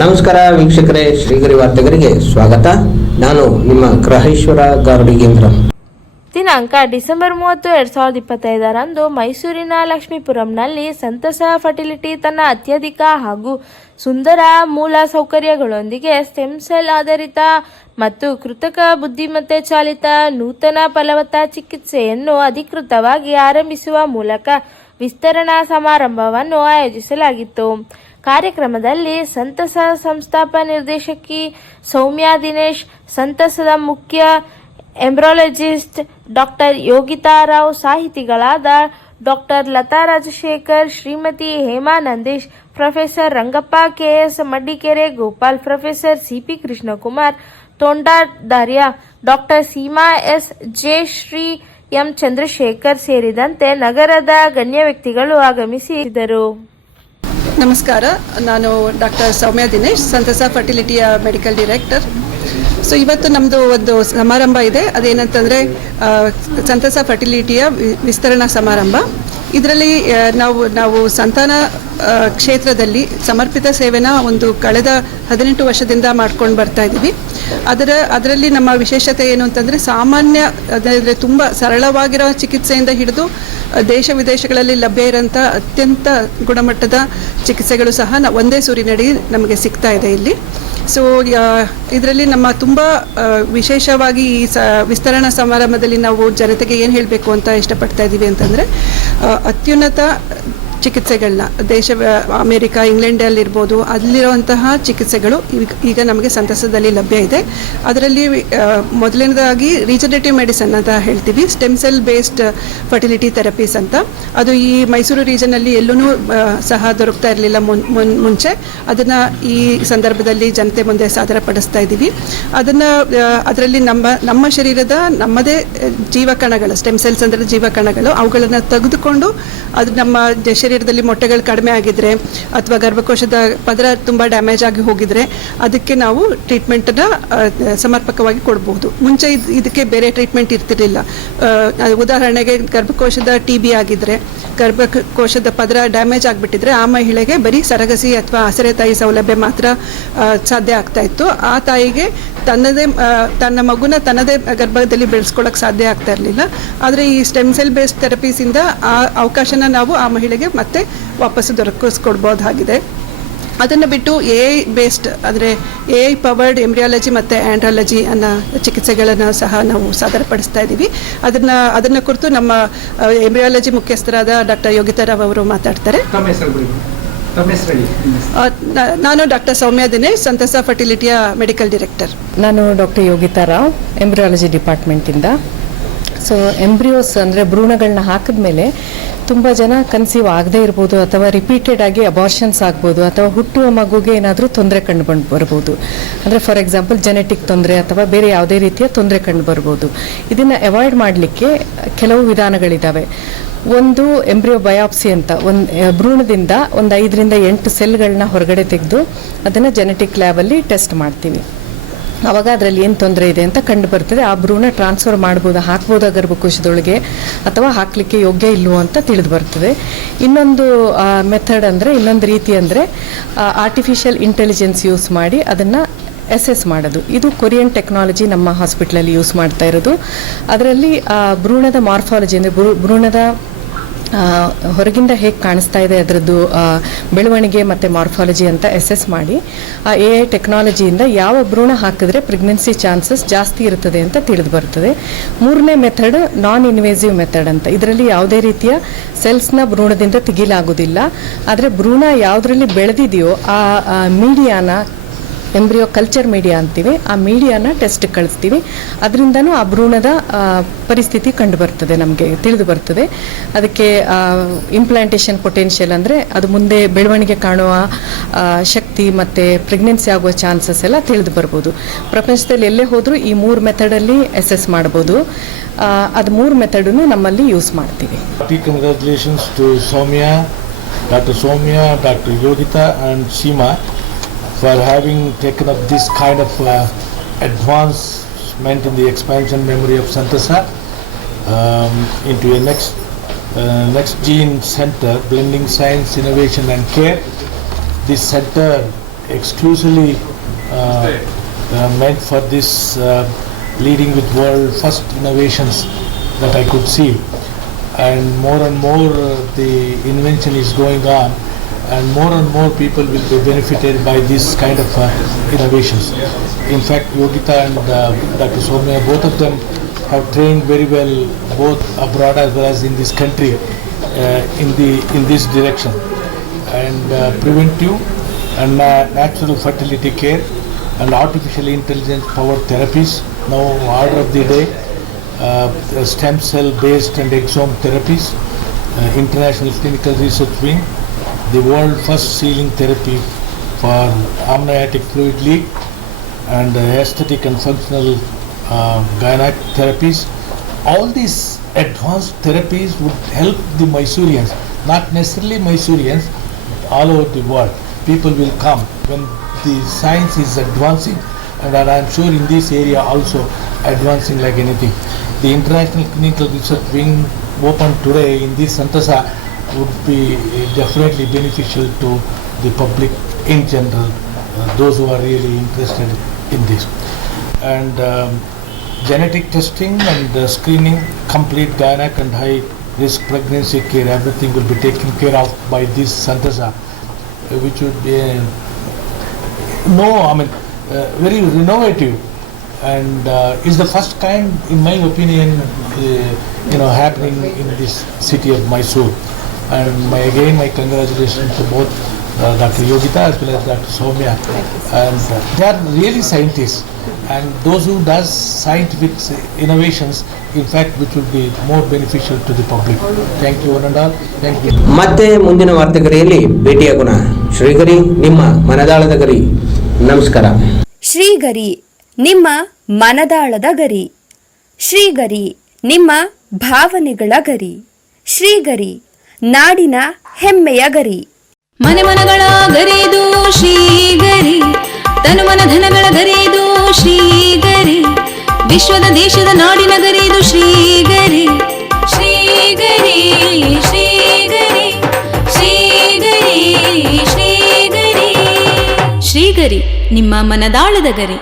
ನಮಸ್ಕಾರ ವೀಕ್ಷಕರೇ, ಶ್ರೀಗರಿ ವಾರ್ತೆಗರಿಗೆ ಸ್ವಾಗತ. ನಾನು ನಿಮ್ಮ ಗ್ರಹೇಶ್ವರ ಗಾರ್ಡಿಗೇಂದ್ರ. ದಿನಾಂಕ ಡಿಸೆಂಬರ್ 30, 2025ರಂದು ಮೈಸೂರಿನ ಲಕ್ಷ್ಮೀಪುರಂನಲ್ಲಿ ಸಂತಸ ಫರ್ಟಿಲಿಟಿ ತನ್ನ ಅತ್ಯಧಿಕ ಹಾಗೂ ಸುಂದರ ಮೂಲ ಸೌಕರ್ಯಗಳೊಂದಿಗೆ ಸ್ಟೆಮ್ ಸೆಲ್ ಆಧಾರಿತ ಮತ್ತು ಕೃತಕ ಬುದ್ಧಿಮತ್ತೆ ಚಾಲಿತ ನೂತನ ಫಲವತ್ತ ಚಿಕಿತ್ಸೆಯನ್ನು ಅಧಿಕೃತವಾಗಿ ಆರಂಭಿಸುವ ಮೂಲಕ ವಿಸ್ತರಣಾ ಸಮಾರಂಭವನ್ನು ಆಯೋಜಿಸಲಾಗಿತ್ತು. ಕಾರ್ಯಕ್ರಮದಲ್ಲಿ ಸಂತಸ ಸಂಸ್ಥಾಪಕ ನಿರ್ದೇಶಕಿ ಸೌಮ್ಯ ದಿನೇಶ್, ಸಂತಸದ ಮುಖ್ಯ ಎಂಬ್ರಾಲಜಿಸ್ಟ್ ಡಾಕ್ಟರ್ ಯೋಗಿತಾ ರಾವ್, ಸಾಹಿತಿಗಳಾದ doctor Latha Rajashekar, Shrimati Hema Nandish, professor Rangappa KS Maddikere Gopal, professor CP Krishnakumar Tondadarya, doctor Seema S, Jayashree M Chandrashekar ಸೇರಿದಂತೆ ನಗರದ ಗಣ್ಯ ವ್ಯಕ್ತಿಗಳು ಆಗಮಿಸಿದರು. ನಮಸ್ಕಾರ, ನಾನು ಡಾಕ್ಟರ್ ಸೌಮ್ಯ ದಿನೇಶ್, ಸಂತಸ ಫರ್ಟಿಲಿಟಿಯ ಮೆಡಿಕಲ್ ಡೈರೆಕ್ಟರ್. ಸೊ ಇವತ್ತು ನಮ್ಮದು ಒಂದು ಸಮಾರಂಭ ಇದೆ. ಅದೇನಂತಂದರೆ ಸಂತಸ ಫರ್ಟಿಲಿಟಿಯ ವಿಸ್ತರಣಾ ಸಮಾರಂಭ. ಇದರಲ್ಲಿ ನಾವು ಸಂತಾನ ಕ್ಷೇತ್ರದಲ್ಲಿ ಸಮರ್ಪಿತ ಸೇವೆನ ಕಳೆದ 18 ವರ್ಷದಿಂದ ಮಾಡ್ಕೊಂಡು ಬರ್ತಾ ಇದ್ದೀವಿ. ಅದರಲ್ಲಿ ನಮ್ಮ ವಿಶೇಷತೆ ಏನು ಅಂತಂದರೆ, ಸಾಮಾನ್ಯ ಅದರಲ್ಲಿ ತುಂಬ ಸರಳವಾಗಿರೋ ಚಿಕಿತ್ಸೆಯಿಂದ ಹಿಡಿದು ದೇಶ ವಿದೇಶಗಳಲ್ಲಿ ಲಭ್ಯ ಇರೋಂಥ ಅತ್ಯಂತ ಗುಣಮಟ್ಟದ ಚಿಕಿತ್ಸೆಗಳು ಸಹ ಒಂದೇ ಸೂರಿನಡಿ ನಮಗೆ ಸಿಗ್ತಾ ಇದೆ ಇಲ್ಲಿ. ಸೊ ಇದರಲ್ಲಿ ನಮ್ಮ ತುಂಬ ವಿಶೇಷವಾಗಿ ಈ ವಿಸ್ತರಣಾ ಸಮಾರಂಭದಲ್ಲಿ ನಾವು ಜನತೆಗೆ ಏನು ಹೇಳಬೇಕು ಅಂತ ಇಷ್ಟಪಡ್ತಾ ಇದ್ದೀವಿ ಅಂತಂದರೆ, ಅತ್ಯುನ್ನತ ಚಿಕಿತ್ಸೆಗಳನ್ನ ಅಮೇರಿಕಾ, ಇಂಗ್ಲೆಂಡಲ್ಲಿರ್ಬೋದು, ಅಲ್ಲಿರುವಂತಹ ಚಿಕಿತ್ಸೆಗಳು ಈಗ ನಮಗೆ ಸಂತಸದಲ್ಲಿ ಲಭ್ಯ ಇದೆ. ಅದರಲ್ಲಿ ಮೊದಲನೇದಾಗಿ ರೀಜನರೇಟಿವ್ ಮೆಡಿಸನ್ ಅಂತ ಹೇಳ್ತೀವಿ, stem cell based fertility therapies ಅಂತ. ಅದು ಈ ಮೈಸೂರು ರೀಜನಲ್ಲಿ ಎಲ್ಲೂ ಸಹ ದೊರಕ್ತಾ ಇರಲಿಲ್ಲ ಮುಂಚೆ. ಅದನ್ನು ಈ ಸಂದರ್ಭದಲ್ಲಿ ಜನತೆ ಮುಂದೆ ಸಾದರಪಡಿಸ್ತಾ ಇದ್ದೀವಿ. ಅದರಲ್ಲಿ ನಮ್ಮ ಶರೀರದ ನಮ್ಮದೇ ಜೀವಕಣಗಳು, ಸ್ಟೆಮ್ ಸೆಲ್ಸ್ ಅಂದರೆ ಜೀವಕಣಗಳು, ಅವುಗಳನ್ನು ತೆಗೆದುಕೊಂಡು ಅದು ನಮ್ಮ ಶರೀರದಲ್ಲಿ ಮೊಟ್ಟೆಗಳು ಕಡಿಮೆ ಆಗಿದ್ರೆ ಅಥವಾ ಗರ್ಭಕೋಶದ ಪದರ ತುಂಬ ಡ್ಯಾಮೇಜ್ ಆಗಿ ಹೋಗಿದ್ರೆ ಅದಕ್ಕೆ ನಾವು ಟ್ರೀಟ್ಮೆಂಟನ್ನು ಸಮರ್ಪಕವಾಗಿ ಕೊಡಬಹುದು. ಮುಂಚೆ ಇದಕ್ಕೆ ಬೇರೆ ಟ್ರೀಟ್ಮೆಂಟ್ ಇರ್ತಿರಲಿಲ್ಲ. ಉದಾಹರಣೆಗೆ ಗರ್ಭಕೋಶದ TB ಆಗಿದ್ರೆ, ಗರ್ಭಕೋಶದ ಪದರ ಡ್ಯಾಮೇಜ್ ಆಗಿಬಿಟ್ಟಿದ್ರೆ ಆ ಮಹಿಳೆಗೆ ಬರೀ ಸರಗಸಿ ಅಥವಾ ಆಸರೆ ತಾಯಿ ಸೌಲಭ್ಯ ಮಾತ್ರ ಸಾಧ್ಯ ಆಗ್ತಾ ಇತ್ತು. ಆ ತಾಯಿಗೆ ತನ್ನ ಮಗುನ ತನ್ನದೇ ಗರ್ಭದಲ್ಲಿ ಬೆಳೆಸ್ಕೊಳ್ಳೋಕೆ ಸಾಧ್ಯ ಆಗ್ತಾ ಇರಲಿಲ್ಲ. ಆದರೆ ಈ ಸ್ಟೆಮ್ ಸೆಲ್ ಬೇಸ್ಡ್ ಥೆರಪೀಸಿಂದ ಆ ಅವಕಾಶನ ನಾವು ಆ ಮಹಿಳೆಗೆ ಮತ್ತೆ ವಾಪಸ್ಸು ದೊರಕಿಸ್ಕೊಡ್ಬೋದಾಗಿದೆ. ಅದನ್ನು ಬಿಟ್ಟು AI ಬೇಸ್ಡ್ ಅಂದರೆ AI ಪವರ್ಡ್ ಎಂಬ್ರಿಯಾಲಜಿ ಮತ್ತು ಆ್ಯಂಡ್ರಾಲಜಿ ಅನ್ನೋ ಚಿಕಿತ್ಸೆಗಳನ್ನು ಸಹ ನಾವು ಸಾದರಪಡಿಸ್ತಾ ಇದ್ದೀವಿ. ಅದನ್ನು ಕುರಿತು ನಮ್ಮ ಎಂಬ್ರಿಯಾಲಜಿ ಮುಖ್ಯಸ್ಥರಾದ ಡಾಕ್ಟರ್ ಯೋಗಿತಾ ರಾವ್ ಅವರು ಮಾತಾಡ್ತಾರೆ. ನಾನು ಡಾಕ್ಟರ್ ಸೌಮ್ಯ ದಿನೇಶ್, ಸಂತಸ ಫರ್ಟಿಲಿಟಿಯ ಮೆಡಿಕಲ್ ಡೈರೆಕ್ಟರ್. ನಾನು ಡಾಕ್ಟರ್ ಯೋಗಿತಾ ರಾವ್, ಎಂಬ್ರಿಯಾಲಜಿ ಡಿಪಾರ್ಟ್ಮೆಂಟಿಂದ. ಸೊ ಎಂಬ್ರಿಯೋಸ್ ಅಂದರೆ ಭ್ರೂಣಗಳನ್ನ ಹಾಕಿದ್ಮೇಲೆ ತುಂಬ ಜನ ಕನ್ಸೀವ್ ಆಗದೇ ಇರ್ಬೋದು, ಅಥವಾ ರಿಪೀಟೆಡ್ ಆಗಿ ಅಬಾರ್ಷನ್ಸ್ ಆಗ್ಬೋದು, ಅಥವಾ ಹುಟ್ಟುವ ಮಗುಗೆ ಏನಾದರೂ ತೊಂದರೆ ಕಂಡು ಬರ್ಬೋದು. ಅಂದರೆ ಫಾರ್ ಎಕ್ಸಾಂಪಲ್ ಜೆನೆಟಿಕ್ ತೊಂದರೆ ಅಥವಾ ಬೇರೆ ಯಾವುದೇ ರೀತಿಯ ತೊಂದರೆ ಕಂಡು ಬರ್ಬೋದು. ಇದನ್ನು ಅವಾಯ್ಡ್ ಮಾಡಲಿಕ್ಕೆ ಕೆಲವು ವಿಧಾನಗಳಿದ್ದಾವೆ. ಒಂದು ಎಂಬ್ರಿಯೋ ಬಯಾಪ್ಸಿ ಅಂತ, ಭ್ರೂಣದಿಂದ 5 ರಿಂದ 8 ಸೆಲ್ಗಳನ್ನ ಹೊರಗಡೆ ತೆಗೆದು ಅದನ್ನು ಜೆನೆಟಿಕ್ ಲ್ಯಾಬಲ್ಲಿ ಟೆಸ್ಟ್ ಮಾಡ್ತೀವಿ. ಆವಾಗ ಅದರಲ್ಲಿ ಏನು ತೊಂದರೆ ಇದೆ ಅಂತ ಕಂಡು ಬರ್ತದೆ. ಆ ಭ್ರೂಣ ಟ್ರಾನ್ಸ್ಫರ್ ಮಾಡ್ಬೋದು, ಹಾಕ್ಬೋದಾ ಗರ್ಭಕೋಶದೊಳಗೆ ಅಥವಾ ಹಾಕಲಿಕ್ಕೆ ಯೋಗ್ಯ ಇಲ್ಲವೋ ಅಂತ ತಿಳಿದು ಬರ್ತದೆ. ಇನ್ನೊಂದು ಮೆಥಡ್ ಅಂದರೆ, ಇನ್ನೊಂದು ರೀತಿ ಅಂದರೆ ಆರ್ಟಿಫಿಷಿಯಲ್ ಇಂಟೆಲಿಜೆನ್ಸ್ ಯೂಸ್ ಮಾಡಿ ಅದನ್ನು ಅಸೆಸ್ ಮಾಡೋದು. ಇದು ಕೊರಿಯನ್ ಟೆಕ್ನಾಲಜಿ ನಮ್ಮ ಹಾಸ್ಪಿಟ್ಲಲ್ಲಿ ಯೂಸ್ ಮಾಡ್ತಾ ಇರೋದು. ಅದರಲ್ಲಿ ಭ್ರೂಣದ ಮಾರ್ಫಾಲಜಿ ಅಂದರೆ ಭ್ರೂಣದ ಹೊರಗಿಂದ ಹೇಗೆ ಕಾಣಿಸ್ತಾ ಇದೆ ಅದರದ್ದು ಬೆಳವಣಿಗೆ ಮತ್ತು ಮಾರ್ಫಾಲಜಿ ಅಂತ ಅಸೆಸ್ ಮಾಡಿ ಆ AI ಟೆಕ್ನಾಲಜಿಯಿಂದ ಯಾವ ಭ್ರೂಣ ಹಾಕಿದ್ರೆ ಪ್ರೆಗ್ನೆನ್ಸಿ ಚಾನ್ಸಸ್ ಜಾಸ್ತಿ ಇರ್ತದೆ ಅಂತ ತಿಳಿದು ಬರ್ತದೆ. ಮೂರನೇ ಮೆಥಡ್ ನಾನ್ ಇನ್ವೇಸಿವ್ ಮೆಥಡ್ ಅಂತ. ಇದರಲ್ಲಿ ಯಾವುದೇ ರೀತಿಯ ಸೆಲ್ಸ್ನ ಭ್ರೂಣದಿಂದ ತೆಗಿಲಾಗೋದಿಲ್ಲ. ಆದರೆ ಭ್ರೂಣ ಯಾವುದರಲ್ಲಿ ಬೆಳೆದಿದೆಯೋ ಆ ಮೀಡಿಯಾನ, ಎಂಬ್ರಿಯೋ ಕಲ್ಚರ್ ಮೀಡಿಯಾ ಅಂತೀವಿ, ಆ ಮೀಡಿಯಾನ ಟೆಸ್ಟ್ ಕಳಿಸ್ತೀವಿ. ಅದರಿಂದನೂ ಆ ಭ್ರೂಣದ ಪರಿಸ್ಥಿತಿ ಕಂಡು ಬರ್ತದೆ, ನಮಗೆ ತಿಳಿದು ಬರ್ತದೆ. ಅದಕ್ಕೆ ಇಂಪ್ಲಾಂಟೇಷನ್ ಪೊಟೆನ್ಷಿಯಲ್ ಅಂದರೆ ಅದು ಮುಂದೆ ಬೆಳವಣಿಗೆ ಕಾಣುವ ಶಕ್ತಿ ಮತ್ತು ಪ್ರೆಗ್ನೆನ್ಸಿ ಆಗುವ ಚಾನ್ಸಸ್ ಎಲ್ಲ ತಿಳಿದು ಬರ್ಬೋದು. ಪ್ರಪಂಚದಲ್ಲಿ ಎಲ್ಲೇ ಹೋದರೂ ಈ 3 ಮೆಥಡಲ್ಲಿ ಅಸೆಸ್ ಮಾಡ್ಬೋದು. ಅದು 3 ಮೆಥಡನ್ನು ನಮ್ಮಲ್ಲಿ ಯೂಸ್ ಮಾಡ್ತೀವಿ. Congratulations to Soumya, Dr. Soumya, Dr. Yogita and Seema for having taken up this kind of advancement in the expansion memory of Santasa into a next gene center blending science, innovation and care. This center exclusively meant for this leading with world first innovations that I could see. And more the invention is going on, and more people will be benefited by this kind of innovations. In fact, Yogita and Dr. Somya, both of them have trained very well, both abroad as well as in this country, in this direction. And preventive and natural fertility care and artificial intelligence powered therapies, now order of the day, stem cell based and exome therapies, international clinical research wing, the world first sealing therapy for amniotic fluid leak, and aesthetic and functional gynec therapies. All these advanced therapies would help the Mysoreans, not necessarily Mysoreans, all over the world. People will come when the science is advancing, and I am sure in this area also advancing like anything. The International Clinical Research Wing opened today in this Santasa would be definitely beneficial to the public in general, those who are really interested in this. And genetic testing and screening, complete gynec and high risk pregnancy care, everything will be taken care of by this Santasa, which would be very innovative, and is the first kind, in my opinion, happening in this city of Mysore. And my congratulations to both Dr. Yogita as well as Dr. Soumya. And they are really scientists, and those who does scientific innovations, in fact, which will be more beneficial to the public. Thank you, one and all. Thank you. ಮತ್ತೆ ಮುಂದಿನ ವಾರ್ತೆಗರಿಯಲ್ಲಿ ಭೇಟಿಯಾಗೋಣ. ಶ್ರೀಗರಿ, ನಿಮ್ಮ ಮನದಾಳದ ಗರಿ. ನಮಸ್ಕಾರ. ಶ್ರೀಗರಿ, ನಿಮ್ಮ ಮನದಾಳದ ಗರಿ. ಶ್ರೀಗರಿ, ನಿಮ್ಮ ಭಾವನೆಗಳ ಗರಿ. ಶ್ರೀಗರಿ, ನಾಡಿನ ಹೆಮ್ಮೆಯ ಗರಿ. ಮನೆ ಮನಗಳ ಗರಿದು ಶ್ರೀಗರಿ, ತನುಮನ ಧನಗಳ ಗರಿದು ಶ್ರೀಗರಿ, ವಿಶ್ವದ ದೇಶದ ನಾಡಿನ ಗರಿದು ಶ್ರೀಗರಿ. ಶ್ರೀಗರಿ ಶ್ರೀಗರಿ ಶ್ರೀಗರಿ ಶ್ರೀಗರಿ ಶ್ರೀಗರಿ, ನಿಮ್ಮ ಮನದಾಳದ ಗರಿ.